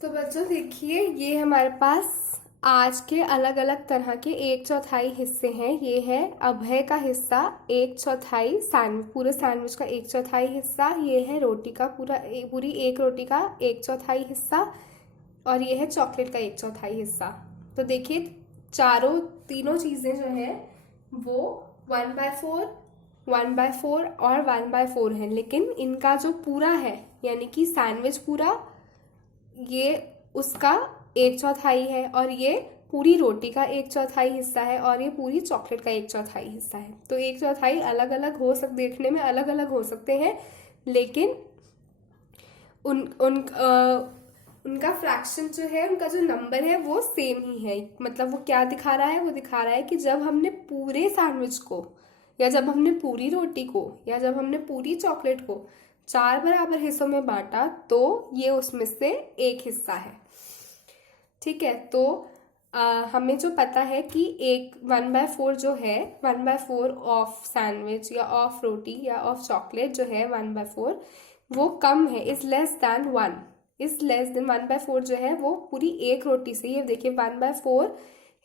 तो बच्चों देखिए, ये हमारे पास आज के अलग अलग तरह के एक चौथाई हिस्से हैं। ये है अभय का हिस्सा, एक चौथाई पूरे सैंडविच का एक चौथाई हिस्सा। ये है रोटी का पूरी एक रोटी का एक चौथाई हिस्सा। और ये है चॉकलेट का एक चौथाई हिस्सा। तो देखिए, तीनों चीजें जो है वो 1/4, 1/4 और 1/4 है। लेकिन इनका जो पूरा है, यानी कि सैंडविच पूरा, ये उसका एक चौथाई है, और ये पूरी रोटी का एक चौथाई हिस्सा है, और ये पूरी चॉकलेट का एक चौथाई हिस्सा है। तो एक चौथाई अलग अलग देखने में अलग अलग हो सकते हैं, लेकिन उन उन उनका फ्रैक्शन जो है, उनका जो नंबर है वो सेम ही है। मतलब वो क्या दिखा रहा है, वो दिखा रहा है कि जब हमने पूरे सैंडविच को, या जब हमने पूरी रोटी को, या जब हमने पूरी चॉकलेट को 4 बराबर हिस्सों में बांटा, तो ये उसमें से एक हिस्सा है। ठीक है, तो हमें जो पता है कि 1/4 जो है, 1/4 ऑफ सैंडविच या ऑफ रोटी या ऑफ चॉकलेट जो है 1/4, वो कम है, is less than 1, is less than 1/4 जो है वो पूरी एक रोटी से। ये देखिए 1/4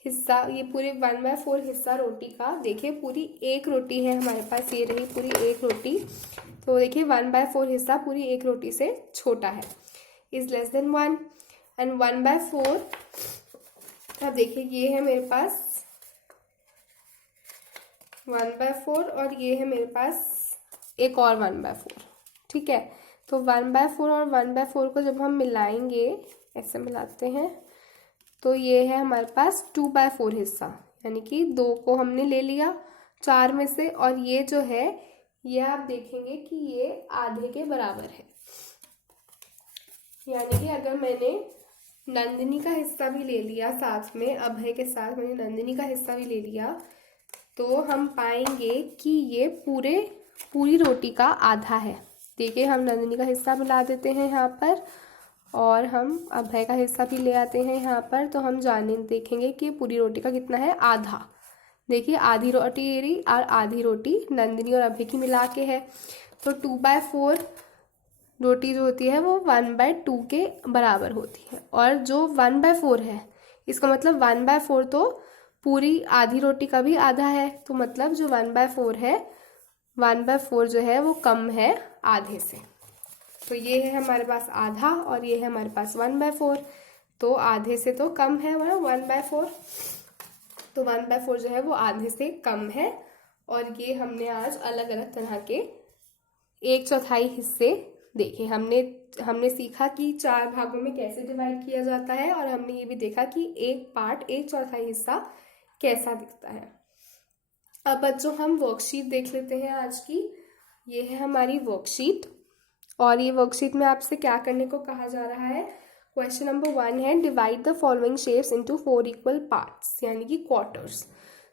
हिस्सा, ये पूरे 1/4 हिस्सा रोटी का, देखिए पूरी एक रोटी है हमारे पास, ये रही पूरी एक रोटी। तो देखिए 1/4 हिस्सा पूरी एक रोटी से छोटा है, इज लेस देन 1। एंड 1/4, अब देखिए ये है मेरे पास 1/4, और ये है मेरे पास एक और 1/4। ठीक है, तो 1/4 और 1/4 को जब हम मिलाएंगे, ऐसे मिलाते हैं, तो ये है हमारे पास 2/4 हिस्सा, यानी कि 2 को हमने ले लिया 4 में से, और ये जो है, ये आप देखेंगे कि ये आधे के बराबर है। यानी कि अगर मैंने नंदिनी का हिस्सा भी ले लिया साथ में, अभय के साथ मैंने नंदिनी का हिस्सा भी ले लिया, तो हम पाएंगे कि ये पूरी रोटी का आधा है। देखिए, हम नंदिनी का हिस्सा मिला देते हैं यहाँ पर, और हम अभय का हिस्सा भी ले आते हैं यहाँ पर, तो हम देखेंगे कि पूरी रोटी का कितना है, आधा। देखिए, आधी रोटी ये और आधी रोटी नंदिनी और अभय की मिला के है। तो 2/4 रोटी जो होती है वो 1/2 के बराबर होती है, और जो 1/4 है, इसका मतलब 1/4 तो पूरी आधी रोटी का भी आधा है। तो मतलब जो 1/4 है, 1/4 जो है वो कम है आधे से। तो ये है हमारे पास आधा, और ये है हमारे पास 1/4, तो आधे से तो कम है 1/4। तो 1/4 जो है वो आधे से कम है। और ये हमने आज अलग अलग तरह के एक चौथाई हिस्से देखे। हमने सीखा कि 4 भागों में कैसे डिवाइड किया जाता है, और हमने ये भी देखा कि एक चौथाई हिस्सा कैसा दिखता है। अब बच्चों, हम वर्कशीट देख लेते हैं आज की। ये है हमारी वर्कशीट, और ये वर्कशीट में आपसे क्या करने को कहा जा रहा है। क्वेश्चन नंबर 1 है, divide the following shapes into 4 equal parts, यानी कि क्वार्टर्स।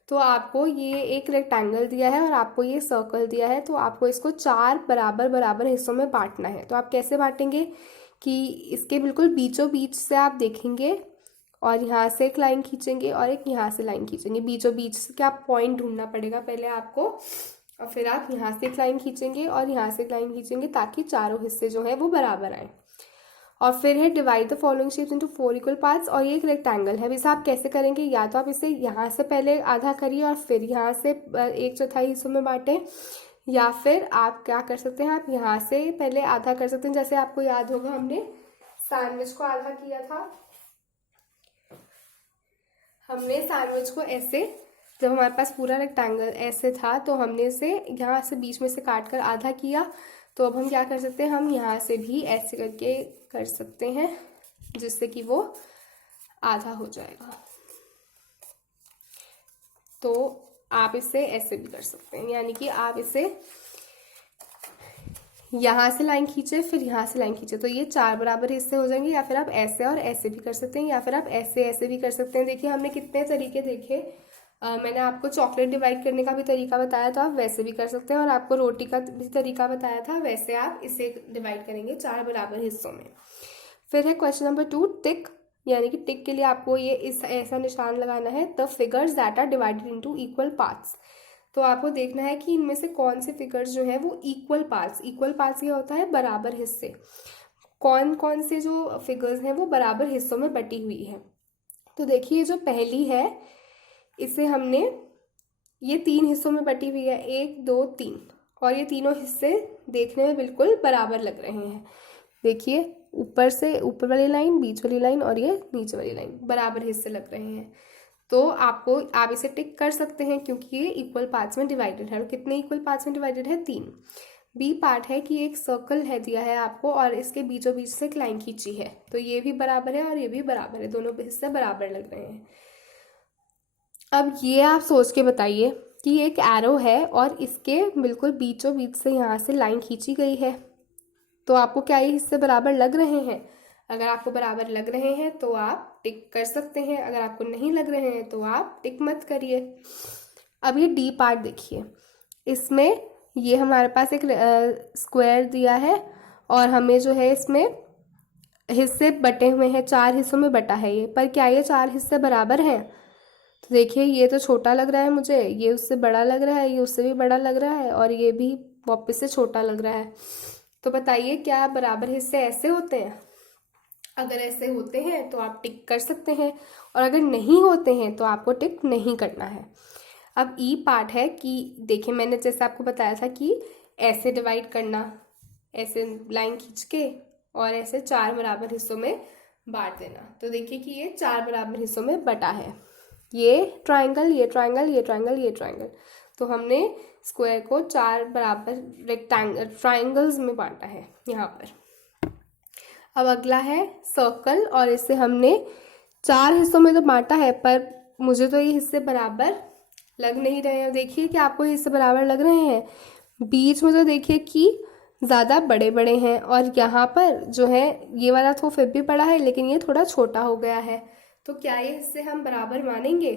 तो आपको ये एक रेक्टेंगल दिया है और आपको ये सर्कल दिया है, तो आपको इसको 4 बराबर हिस्सों में बांटना है। तो आप कैसे बांटेंगे कि इसके बिल्कुल बीचों बीच से आप देखेंगे, और यहाँ से एक लाइन खींचेंगे और एक यहाँ से लाइन खींचेंगे। बीचों बीच से क्या पॉइंट ढूंढना पड़ेगा पहले आपको, और फिर आप यहाँ से एक लाइन खींचेंगे और यहाँ से एक लाइन खींचेंगे, ताकि चारों हिस्से जो है वो बराबर आए। और फिर है divide the following shapes into 4 equal parts, और ये एक रेक्टेंगल है। इसे आप कैसे करेंगे, या तो आप इसे यहाँ से पहले आधा करिए और फिर यहाँ से एक चौथाई हिस्सों में बांटें, या फिर आप क्या कर सकते हैं, आप यहाँ से पहले आधा कर सकते हैं। जैसे आपको याद होगा, हमने सैंडविच को आधा किया था। हमने सैंडविच को ऐसे, जब हमारे पास पूरा रेक्टेंगल ऐसे था, तो हमने इसे यहाँ से बीच में से काट कर आधा किया। तो अब हम क्या कर सकते हैं, हम यहाँ से भी ऐसे करके कर सकते हैं, जिससे कि वो आधा हो जाएगा। तो आप इसे ऐसे भी कर सकते हैं, यानी कि आप इसे यहाँ से लाइन खींचे, फिर यहाँ से लाइन खींचे, तो ये 4 बराबर हिस्से हो जाएंगे। या फिर आप ऐसे और ऐसे भी कर सकते हैं, या फिर आप ऐसे भी कर सकते हैं। देखिए, हमने कितने तरीके देखे। मैंने आपको चॉकलेट डिवाइड करने का भी तरीका बताया, तो आप वैसे भी कर सकते हैं, और आपको रोटी का भी तरीका बताया था, वैसे आप इसे डिवाइड करेंगे 4 बराबर हिस्सों में। फिर है क्वेश्चन नंबर 2, टिक, यानी कि टिक के लिए आपको ये ऐसा निशान लगाना है, the figures that are divided into equal parts. तो आपको देखना है कि इनमें से कौन से फिगर्स जो है वो इक्वल पार्ट्स क्या होता है, बराबर हिस्से। कौन कौन से जो फिगर्स हैं वो बराबर हिस्सों में बटी हुई है। तो देखिए जो पहली है इसे हमने, ये 3 हिस्सों में बटी हुई है, 1 2 3, और ये तीनों हिस्से देखने में बिल्कुल बराबर लग रहे हैं। देखिए ऊपर से ऊपर वाली लाइन, बीच वाली लाइन और ये नीचे वाली लाइन बराबर हिस्से लग रहे हैं। तो आप इसे टिक कर सकते हैं क्योंकि ये इक्वल पार्ट्स में डिवाइडेड है। और कितने इक्वल पार्ट्स में डिवाइडेड है? 3। बी पार्ट है कि एक सर्कल है दिया है आपको और इसके बीचों बीच से एक लाइन खींची है, तो ये भी बराबर है और ये भी बराबर है, दोनों हिस्से बराबर लग रहे हैं। अब ये आप सोच के बताइए कि एक एरो है और इसके बिल्कुल बीचों बीच से यहाँ से लाइन खींची गई है, तो आपको क्या ये हिस्से बराबर लग रहे हैं? अगर आपको बराबर लग रहे हैं तो आप टिक कर सकते हैं, अगर आपको नहीं लग रहे हैं तो आप टिक मत करिए। अब ये डी पार्ट देखिए, इसमें ये हमारे पास एक स्क्वायर दिया है और हमें जो है इसमें हिस्से बटे हुए हैं, 4 हिस्सों में बटा है ये, पर क्या ये 4 हिस्से बराबर हैं? तो देखिए ये तो छोटा लग रहा है मुझे, ये उससे बड़ा लग रहा है, ये उससे भी बड़ा लग रहा है और ये भी वापस से छोटा लग रहा है। तो बताइए क्या बराबर हिस्से ऐसे होते हैं? अगर ऐसे होते हैं तो आप टिक कर सकते हैं और अगर नहीं होते हैं तो आपको टिक नहीं करना है। अब ई पार्ट है कि देखिए मैंने जैसे आपको बताया था कि ऐसे डिवाइड करना, ऐसे लाइन खींच के और ऐसे 4 बराबर हिस्सों में बांट देना। तो देखिए कि ये 4 बराबर हिस्सों में बटा है, ये ट्राइंगल, ये ट्राइंगल, ये ट्राइंगल, ये ट्राइंगल। तो हमने स्क्वायर को 4 बराबर ट्राइंगल्स में बांटा है यहाँ पर। अब अगला है सर्कल और इसे हमने 4 हिस्सों में तो बांटा है, पर मुझे तो ये हिस्से बराबर लग नहीं रहे हैं। देखिए कि आपको हिस्से बराबर लग रहे हैं, बीच में तो देखिए कि ज़्यादा बड़े बड़े हैं और यहाँ पर जो है ये वाला तो फिर भी बड़ा है लेकिन ये थोड़ा छोटा हो गया है। तो क्या ये हिस्से हम बराबर मानेंगे?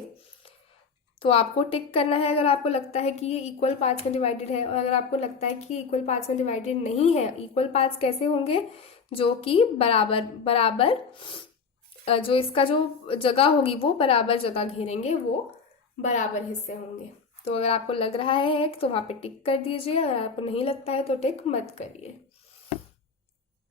तो आपको टिक करना है अगर आपको लगता है कि ये इक्वल पार्ट्स में डिवाइडेड है, और अगर आपको लगता है कि इक्वल पार्ट्स में डिवाइडेड नहीं है। इक्वल पार्ट्स कैसे होंगे? जो कि बराबर बराबर जो इसका जो जगह होगी वो बराबर जगह घेरेंगे, वो बराबर हिस्से होंगे। तो अगर आपको लग रहा है तो वहाँ पे टिक कर दीजिए, अगर आपको नहीं लगता है तो टिक मत करिए।